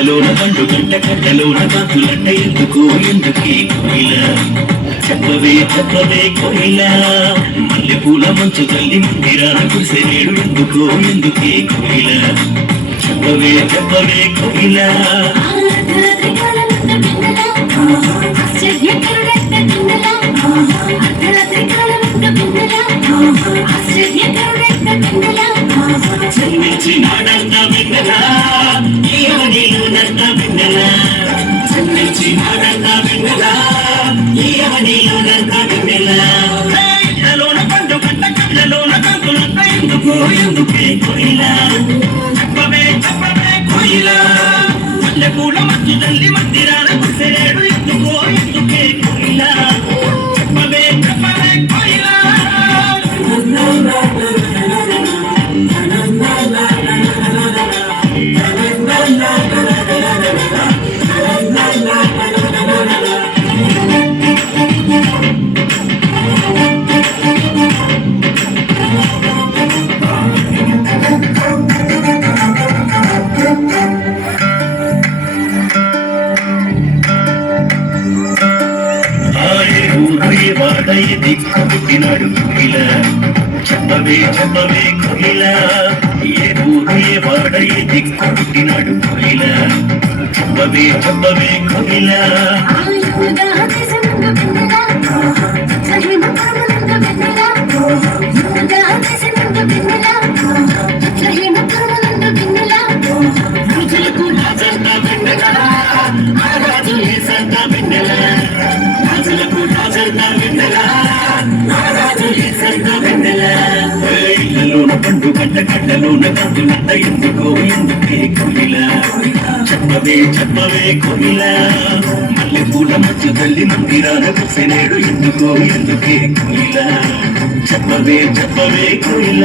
కళ్ళలోన పండు గంట కళ్ళలోన కాంతులంట ఎందుకు ఎందుకే కోయిల చెప్పవే చెప్పవే కోయిల మల్లెపూల మంచు తల్లి మందిరాన కురిసేడు ఎందుకు ఎందుకే కోయిల చెప్పవే చెప్పవే కోయిల చెల్లించినాడంట బిడ్డలా ఈయనీలోనంట బిడ్డలా చెల్లించినాడంట బిడ్డలా ఈయనీలోనంట బిడ్డలా కళ్ళలోన పండు గంట కళ్ళలోన కాంతులంట ఎందుకు ఎందుకే కోయిల చెప్పవే చెప్పవే కోయిల మల్లెపూల మంచు తల్లి మందిరాన కురిసేడు ఎందుకో ఎందుకే కోయిల చెప్పవే చెప్పవే కోయిల వాడయ్య దిక్కు పుట్టినాడు కోయిల చెప్పవే చెప్పవే కోయిల ఏ ఊరు ఏ వాడయ్య దిక్కు పుట్టినాడు కోయిల చెప్పవే చెప్పవే కోయిల రాజులకు రాజంతా బిడ్డలా రాజు ఏసంతా బిడ్డలా రాజులకు రాజంతా బిడ్డలా రాజు ఏసంతా బిడ్డలా ఇళ్ళలోన పండు గంట కళ్ళలోన కాంతులంట ఎందుకో ఎందుకే కోయిల చెప్పవే చెప్పవే కోయిల మల్లెపూల మంచు తల్లి మందిరాన కురిసేడు ఎందుకో ఎందుకే కోయిల చెప్పవే చెప్పవే కోయిల